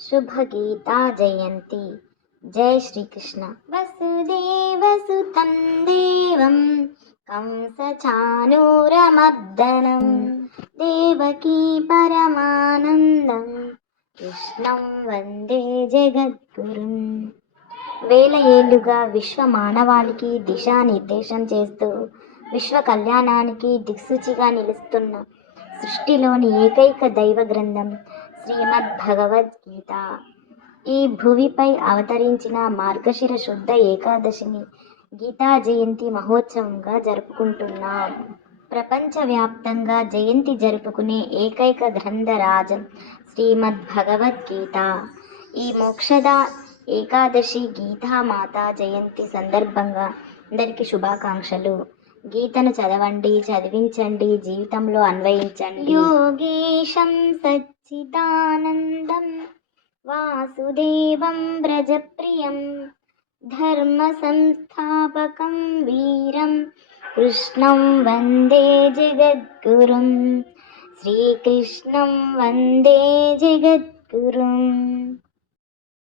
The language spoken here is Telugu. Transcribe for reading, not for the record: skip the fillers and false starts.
शुभ गीता जयंती। जय श्री कृष्ण। वसुदेवसुतं देवं कंसचाणूरमर्दनं देवकी परमानन्दं कृष्णं వందే జగద్గురుం. వేల ఏళ్లుగా విశ్వ మానవాళికి దిశానిర్దేశం చేస్తూ విశ్వ కళ్యాణానికి దిక్సూచిగా నిలుస్తున్న సృష్టిలోని ఏకైక దైవ గ్రంథం శ్రీమద్ భగవద్గీత ఈ భూమిపై అవతరించిన మార్గశిర శుద్ధ ఏకాదశిని గీతా జయంతి మహోత్సవంగా జరుపుకుంటున్నాం. ప్రపంచవ్యాప్తంగా జయంతి జరుపుకునే ఏకైక గ్రంథరాజం శ్రీమద్ భగవద్గీత. ఈ మోక్షద ఏకాదశి గీతామాత జయంతి సందర్భంగా అందరికీ శుభాకాంక్షలు. గీతను చదవండి, చదివించండి, జీవితంలో అన్వయించండి. యోగేశం సచ్చిదానందం వాసుదేవం వ్రజప్రియం ధర్మ సంస్థాపకం వీరం కృష్ణం వందే జగద్గురుం. శ్రీకృష్ణం వందే జగద్గురుం.